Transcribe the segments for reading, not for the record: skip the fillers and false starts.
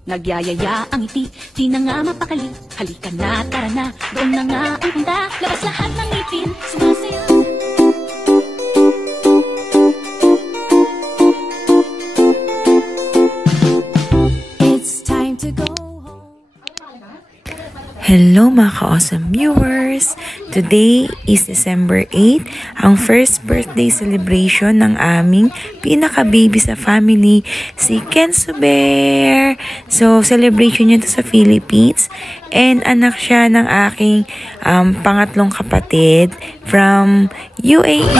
Nagyayaya ang ngiti, di na nga mapakali. Halika na, tara na, doon na nga ang punta. Labas lahat ng ngipin, sumasayaw. It's time to go home. Hello mga ka-awesome viewers! Today is December 8, ang first birthday celebration ng aming pinaka-baby sa family, si Kenzo Bear. So, celebration niya to sa Philippines. And anak siya ng aking pangatlong kapatid from UAE.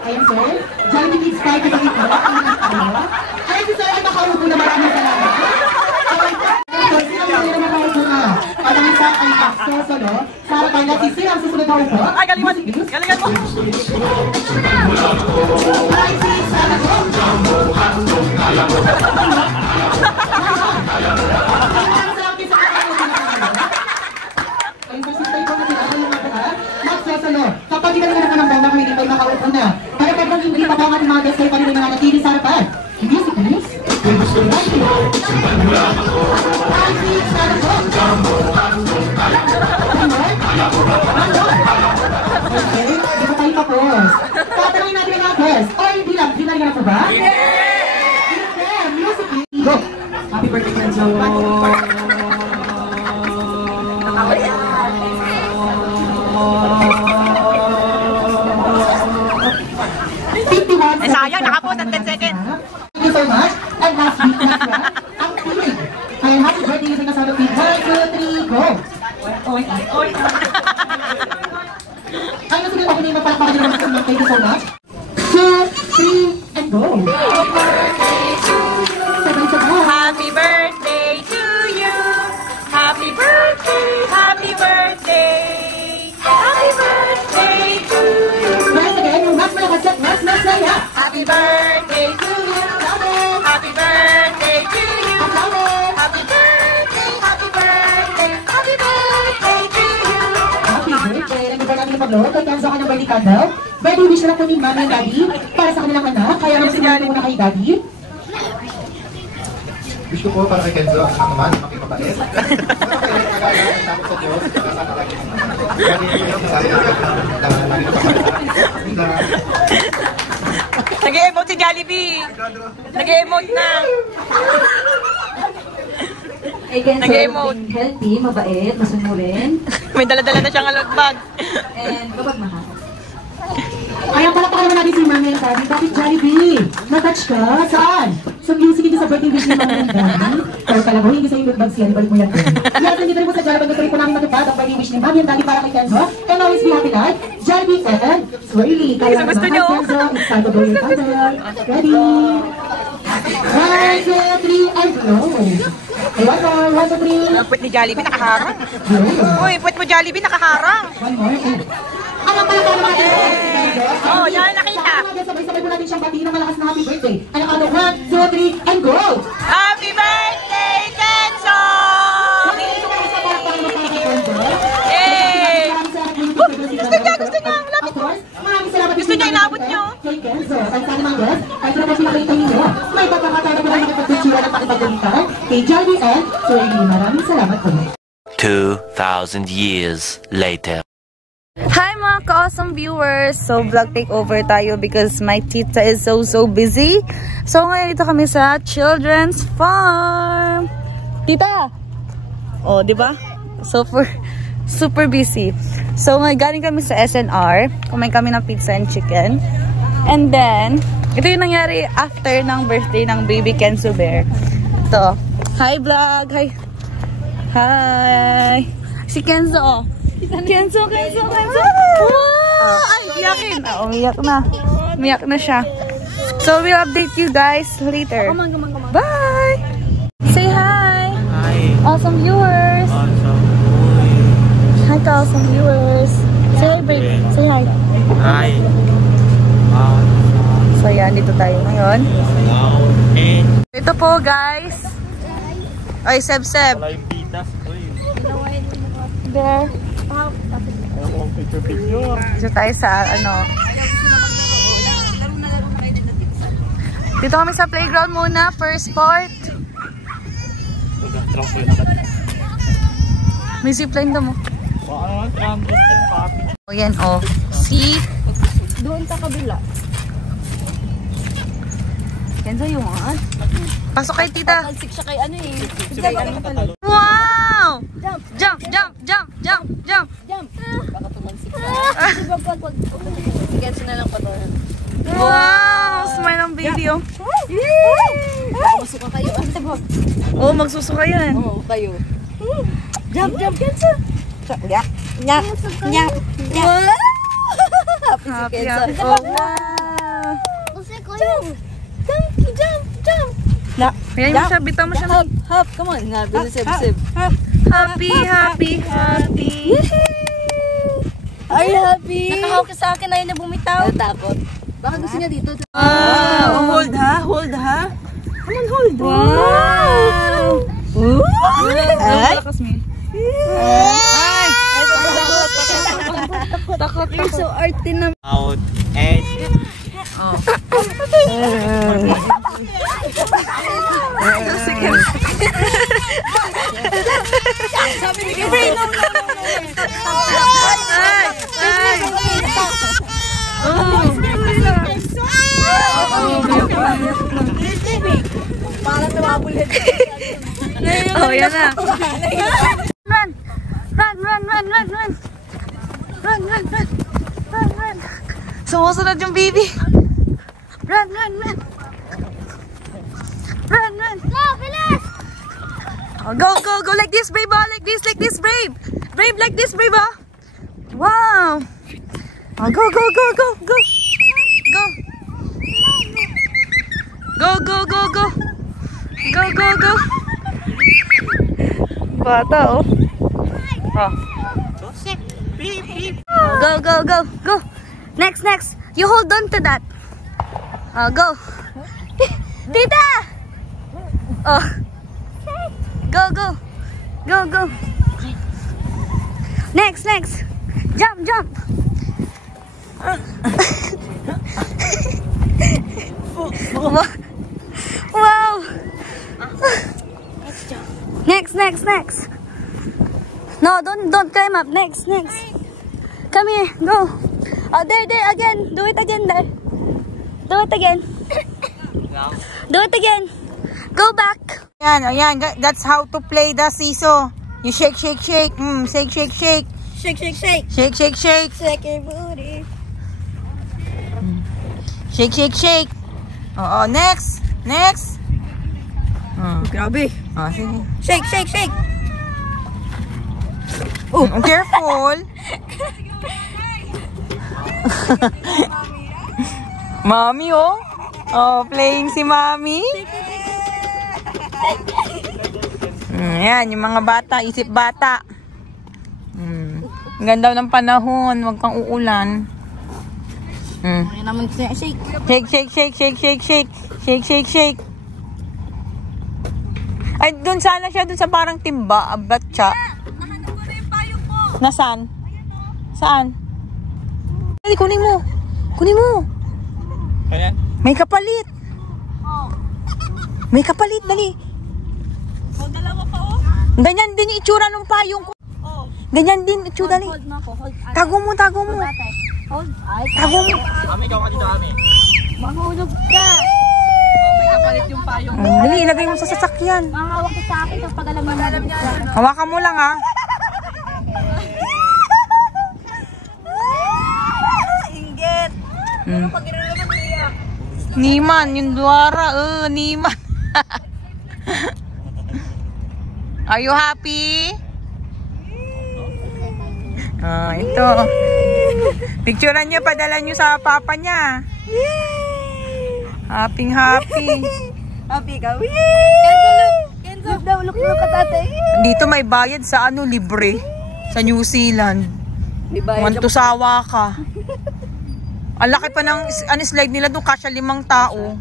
Ayun sir, Johnny needs tayo kasi ito. Ayun si sir ay makaupo na maraming salamat. Okay, sir, sino na makaupo na? At ang isa ay aksesolo. Sa harapan na si sir ang susunod na upo. Ay, galingan mo! Galingan mo! Ay, si Sarah po. Ayun sir, si tayo po na sila. Ayun nga po ha. Aksesolo. Kapag hindi ka naman ng banda, hindi tayo makaupo na. Para kapag hindi pa mga mga guys kayo pa rin nananatili sa harapan. Music, please. Okay, di ba tayo tapos? Tatanungin natin ang mga guys. O hindi lang, hindi na po ba? Okay, music, please. Go! Happy birthday, Kenzo! Sayang, nakapos at 10 seconds. Thank you so much. And last week, ang feeling. Ay, happy birthday sa kasama ko. 1, 2, 3, go! Oy. Ay, nasa nila ako na yung mapalakpakan nila naman. Thank you so much. 2, 3, and go! Happy birthday to you! Happy birthday! Happy birthday! Happy birthday to you! Once again, yung mas malakas at mas masaya. Happy birthday to you! Happy birthday to you! Happy birthday! Happy birthday! Happy birthday to you! Happy birthday! Nag-iba namin yung pag-load. Kaya kanso ka ng birthday candle. Birthday wish na lang po ni Mami and Daddy para sa kanilang anak. Kaya naman sinabi muna kay Daddy. Wish ko po para kay Kenzo, ang naman, makipabait. Tapos sa Diyos, sana lagi Nag-e-emote si Jollibee! Nag-e-emote na! Ay, Kenzo, Nag-emote. healthy, mabait, masunurin, May dala-dala na siyang bag. and mapagmahal. Ayan, palakpakan naman natin si Mami and Daddy. Bakit Jollibee? Na-touch ka? Saan? Sa music, hindi sa birthday wish ni Mami and Daddy. Kaya pala mo, hindi sa yung bags yan. Balik mo yan. Yes, nandito rin po sa Jollibee. Nagkaroon po namin matupad ang birthday wish ni Mami and Daddy para kay Kenzo. And always be happy life. Jollibee and Swirly. Kaya naman, gusto nyo. Kenzo, it's time to blow your candle. Ready? 1, 2, 3, and go. Okay, one more. 1, 2, 3. Ang puwet ni Jollibee nakaharang. Uy, puwet mo Jollibee nakaharang. One more. Alam pala tayo naman ito. Oh, yan nakita. Sabay-sabay po natin siyang batiin ng malakas na happy birthday. Ano, 1, 2, 3, and go! Happy birthday, Kenzo! Yay! Gusto niya! Lapit mo! Gusto niya, inabot niyo. Kay Kenzo, at sana mga guys, ay sila po pinakita ninyo. May pagkakataon na po namin nakapagsutsura ng pakipagalitan kay Johnny and Swirly. Maraming salamat po. 2,000 years later. Hi mga ka-awesome viewers! So vlog takeover tayo because my tita is so busy. So ngayon dito kami sa Children's Farm. Tita! Oh, di ba? Super busy. So ngayon galing kami sa SNR. Kumain kami ng pizza and chicken. And then, ito yung nangyari after ng birthday ng baby Kenzo Bear. Ito. Hi vlog! Hi! Si Kenzo oh. Kenzo! Wow! Ay, iyakin! Umiyak na. Umiyak na siya. So we'll update you guys later. Come on. Bye! Say hi! Hi! Awesome viewers! Awesome! Hi to awesome viewers! Say hi, babe! Say hi! Hi! So yan, dito tayo ngayon. Wow! And... Ito po guys! Ay, Seb! Wala yung pitas. There! Picture. Dito tayo sa ano. Dito kami sa playground muna, first part. May zipline daw mo. O yan, o. See? Doon sa kabila. Yan sa yung Pasok kay tita. Kalsik siya kay ano eh. Wow! Jump! Jump! Baka tumansik siya. Wag. Sige, na lang pa to. Wow! Smile ang baby, oh. Masuka kayo. Oh, magsusuka yan. Oo, kayo. Jump! Happy. Oh, Jump! Ayan mo siya, bitaw mo siya. Hop! Come on. Sib. Happy. Are you happy? Nakahawak ka sa akin, ayaw na bumitaw. Natakot. Baka gusto niya dito. Hold ha. Come on, hold. Wow! Lakas mo. Takot. You're so arty na. Out. And... Sabi ni Gabriel. Parang nawabulit. Oh, yan na. Run. Sumusunod yung baby. Run. Go, bilis! Oh, go. Like this, brave. Like this, brave. Brave, like this, brave. Wow. Oh, go. Go. Bata, oh. Go. Next. You hold on to that. Go. Tita! Oh. Go. Next. Jump. Wow. Next. No, don't climb up. Next. Come here. Go. Oh, there again. Do it again there. Do it again. Go back. Ayan. That's how to play the seesaw. You shake. Shake. Shake. Shake your booty. Shake. Oo, next. Grabe. Sige. Shake. Careful. Mommy, oh. Oh, playing si Mommy. Yan, yung mga bata, isip bata. Ang ganda ng panahon, wag kang uulan. Ay naman shake. Shake. Ay, dun sana siya, dun sa parang timba, batcha. Nahanap ko na yung payong mo. Nasaan? Saan? Ay, kunin mo. Ayan. May kapalit. Dali. Dalawa pa, oh. Ganyan din yung itsura ng payong ko. Ganyan din itsura. Dali. Hold mo ako. Hold. Tago mo. Hold. Ay, Tago mo. Kami, ikaw ka dito kami. mahulog ka. May kapalit yung payong mo. Dali, ilagay mo sa sasakyan. Mahawak ka sa akin sa pag-alaman namin. Hawakan mo lang, ha. Inggit. Niman, yung duwara. Niman. Are you happy? Ito. Picturean niya, padala niyo sa papa niya. Happy. Happy ka. Kenzo, look ka tatay. Dito may bayad sa libre. Sa New Zealand. Sawa ka. Ang laki pa ng slide nila doon, kasya 5 tao.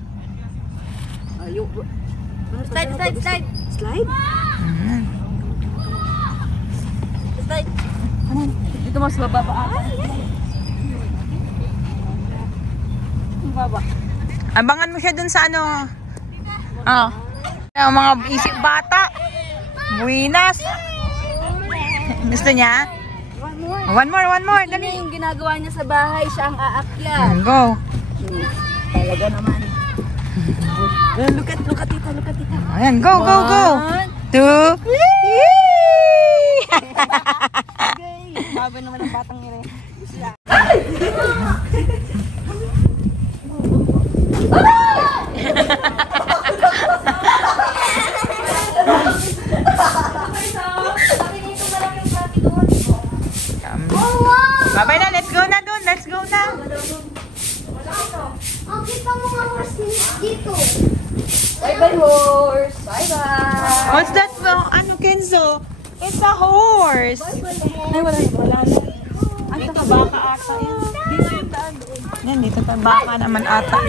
Slide. Slide? Slide. Dito mas bababa ata. Baba. Abangan mo siya dun sa ang mga isip bata. Buenas. Gusto niya? One more. Dali. Yung ginagawa niya sa bahay, siya ang aakyat. Go. Talaga naman. Look at tita. Ayan, go. 2. Baba naman ang batang nila. Babay na, let's go na dun. Ang kita mo nga horse dito. Bye horse. Bye. What's that? Kenzo? It's a horse. Ay, wala na. Dito baka ata yan. Dito yung daan. Yan, dito pa baka naman ata.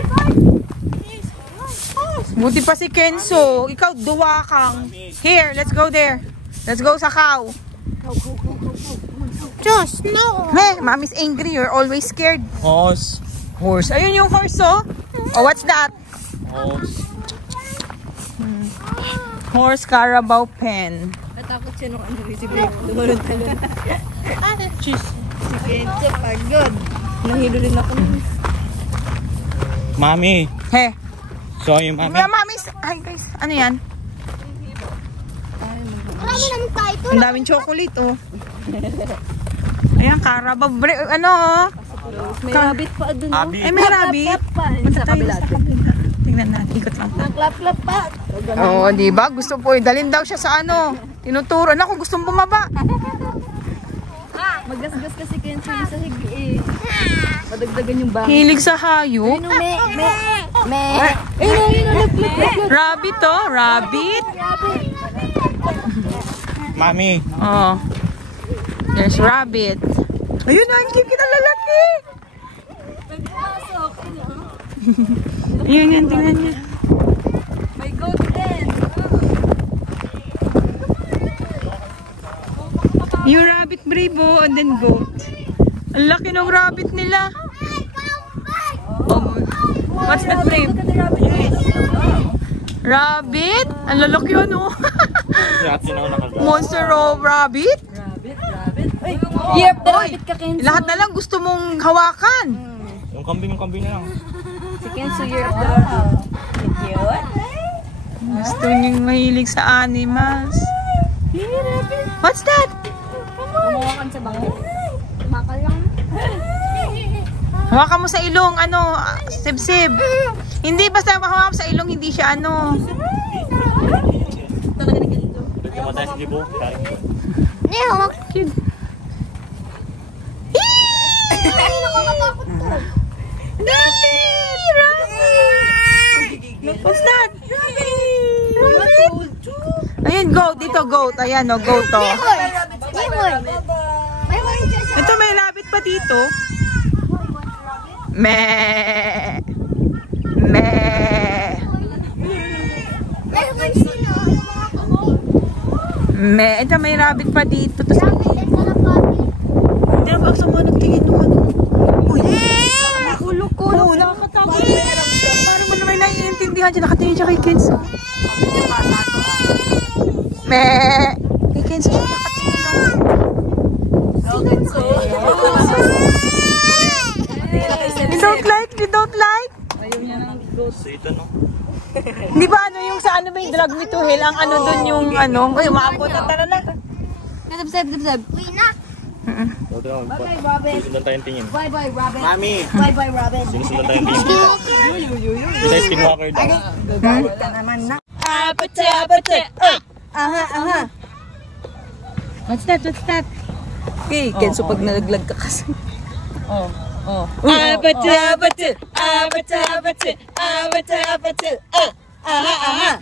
Buti pa si Kenzo. Ikaw, duwa kang. Here, let's go there. Let's go sa cow. Just no. Hey, mommy's angry. You're always scared. Horse. Ayun yung horse, oh. Oh, what's that? Horse. Horse Carabao pen. Natakot siya nung si Blake. Tumalon-talon. Cheese. Kenzo, pagod. Nahilo rin ako. Mami. Hey. So, yung mami. Hi guys. Ano yan? Marami naman tayo ito. Ang daming chocolate, oh. Ayan, Carabao. May rabbit pa doon. Ay, may rabbit. Sa kabila. Tingnan natin. Ikot lang. Clap pa. Oo, diba? Gusto po. Dalhin daw siya sa tinuturo. Ako, gustong bumaba. Magasgas kasi Kenzo sa higi eh. Madagdagan yung bangin. Hilig sa hayop. Rabbit, oh. Rabbit. Mami. Oh. There's rabbit. Ayun, ang cute kita lalaki. Ayun yan, tingnan niya. May goat din. Yung rabbit bravo and then goat. Ang laki ng rabbit nila. Oh. What's that brave? Rabbit? Ang lalaki yun, oh. Monster of rabbit? Yep, rabbit ka Kenzo. Lahat na lang gusto mong hawakan. Yung kambing na lang. Si Kenzo, you're the rabbit. Cute. Gusto niyong mahilig sa animals. What's that? Kumawakan sa bangin. Kumakal lang. Hawakan mo sa ilong, sib-sib. Hindi, basta hawakan mo sa ilong, hindi siya Nagkamatay sa libo. Cute. Nakakatakot to. What's that? Ayun, goat. Dito, goat. Ayan, goat, to. Ito, may rabbit pa dito. Meh. Ito, may rabbit pa dito. Hindi na ba sa mga nagtingin nung Uy! Ulo ko. Oo, nakakatakot. Parang mo naman naiintindihan siya. Nakatingin siya kay Kenzo. Kay Kenzo siya nakatingin lang. You don't like? Ayaw niya ng goat. Di ba yung sa ba yung drag me to hell? Ang dun yung Uy, maabot na tara na. Gabsab. Bye-bye, Robin. Sinusundan tayong tingin. Bye-bye, Robin. Mami. Bye-bye, Robin. Sinusundan tayong tingin. Ito yung skinwalker daw. Gagawin ka naman na. Apate. Aha. What's that? Okay, Kenzo pag nalaglag ka kasi. Oh. Oh. Abatu, abatu, abatu, abatu, abatu, abatu. Aha, aha.